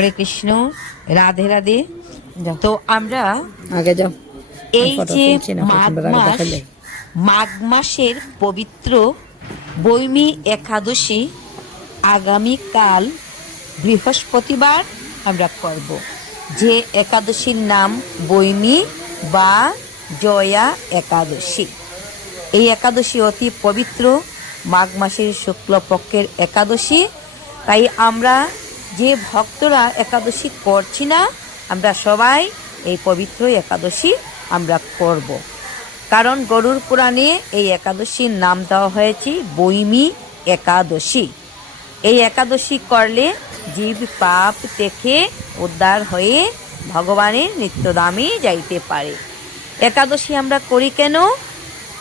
হরে কৃষ্ণ, রাধে রাধে। যাও তো আমরা আগে যাও। এই ফটো যে তুলছি না, মাঘ প্রথমবার আগে মাস, দেখা যায়। মাঘ মাসের পবিত্র বৈমী একাদশী আগামীকাল বৃহস্পতিবার আমরা করব। যে একাদশীর নাম বৈমী বা জয়া একাদশী। এই একাদশী অতি পবিত্র, মাঘ মাসের শুক্লপক্ষের একাদশী। তাই আমরা যে ভক্তরা একাদশী করছি না, আমরা সবাই এই পবিত্র একাদশী আমরা করব। কারণ গরুর পুরাণে এই একাদশীর নাম দেওয়া হয়েছে বৈমী একাদশী। এই একাদশী করলে জীব পাপ থেকে উদ্ধার হয়ে ভগবানের নিত্যধামে যাইতে পারে। একাদশী আমরা করি কেন?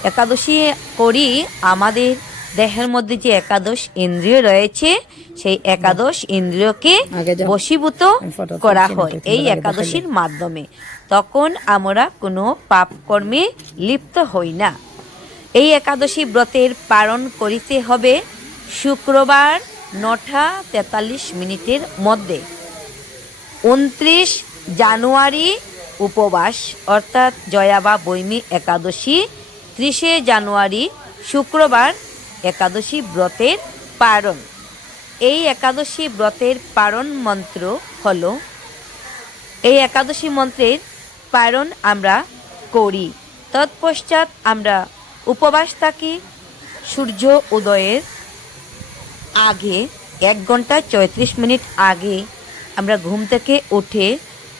একাদশী করি আমাদের দেহের মধ্যে যে একাদশ ইন্দ্রিয় রয়েছে, সেই একাদশ ইন্দ্রিয়কে আগে যাও। বশীভূত আমি ফটো করা তুলছি না, হয় প্রথমবার এই আগে দেখা একাদশীর যায়। মাধ্যমে। তখন আমরা কোনো পাপ কর্মে লিপ্ত হই না। এই একাদশী ব্রতের পালন করিতে হবে শুক্রবার 9:43 মধ্যে। 29 জানুয়ারি উপবাস অর্থাৎ জয়া বা বৈমী একাদশী, 30 জানুয়ারি শুক্রবার একাদশী ব্রতের পালন। এই একাদশী ব্রতের পালন মন্ত্র হল, এই একাদশী মন্ত্রের পালন আমরা করি। তৎপশ্চাৎ আমরা উপবাস থাকি। সূর্য উদয়ের আগে 1 ঘন্টা 34 মিনিট আগে আমরা ঘুম থেকে উঠে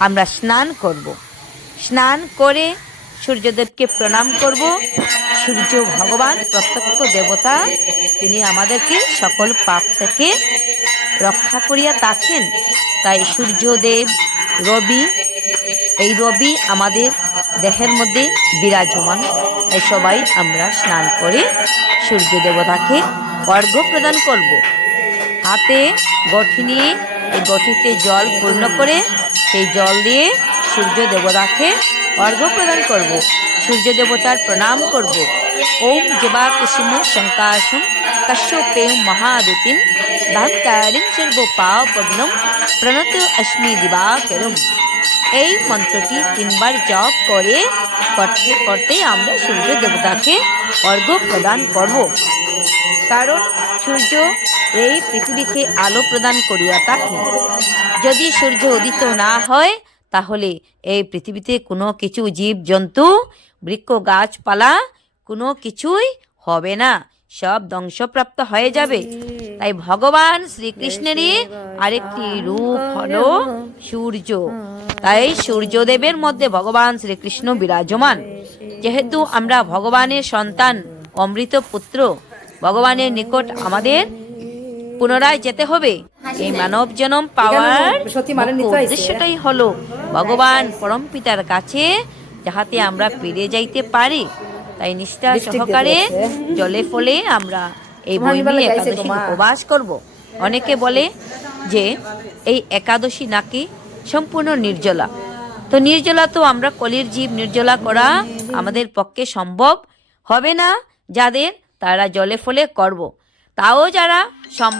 আমরা স্নান করব। স্নান করে সূর্যদেবকে প্রণাম করব। সূর্য ভগবান প্রত্যক্ষ দেবতা, তিনি আমাদেরকে সকল পাপ থেকে রক্ষা করিয়া থাকেন। তাই সূর্যদেব, রবি, এই রবি আমাদের দেহের মধ্যে বিরাজমান। তাই সবাই আমরা স্নান করে সূর্য দেবতাকে অর্ঘ্য প্রদান করব। হাতে গঠি নিয়ে এই গঠিতে জল পূর্ণ করে সেই জল দিয়ে সূর্য দেবতাকে অর্ঘ্য প্রদান করব। সূর্য দেবতার প্রণাম করব। ওম জবা কুসুম শঙ্কাশম কশ্যপেয় মহাদুতিম ধাত্তারিং সর্ব পাপগ্নম প্রণত অস্মি দিবাকরম। এই মন্ত্রটি 3 বার জপ করে করতে করতে আমরা সূর্য দেবতাকে অর্ঘ্য প্রদান করব। কারণ সূর্য এই পৃথিবীকে আলো প্রদান করিয়া থাকে। যদি সূর্য উদিত না হয়, তাহলে এই পৃথিবীতে কোনো কিছু জীব জন্তু, বৃক্ষ গাছপালা কোনো কিছুই হবে না, সব ধ্বংসপ্রাপ্ত হয়ে যাবে। তাই ভগবান শ্রীকৃষ্ণেরই আরেকটি রূপ হলো সূর্য। তাই সূর্যদেবের মধ্যে ভগবান শ্রীকৃষ্ণ বিরাজমান। যেহেতু আমরা ভগবানের সন্তান, অমৃত পুত্র, ভগবানের নিকট আমাদের পুনরায় যেতে হবে। এই মানব জন্ম পাওয়ার উদ্দেশ্যটাই হলো ভগবান পরম পিতার কাছে যাহাতে আমরা ফিরে যাইতে পারি। তাই নিষ্ঠা সহকারে জলে ফলে আমরা এই বৈমী একাদশী উপবাস করব। অনেকে বলে যে এই একাদশী নাকি সম্পূর্ণ নির্জলা। তো নির্জলা তো আমরা কলির জীব, নির্জলা করা আমাদের পক্ষে সম্ভব হবে না। যাদের, তারা জলে ফলে করব। তাও যারা সম্ভব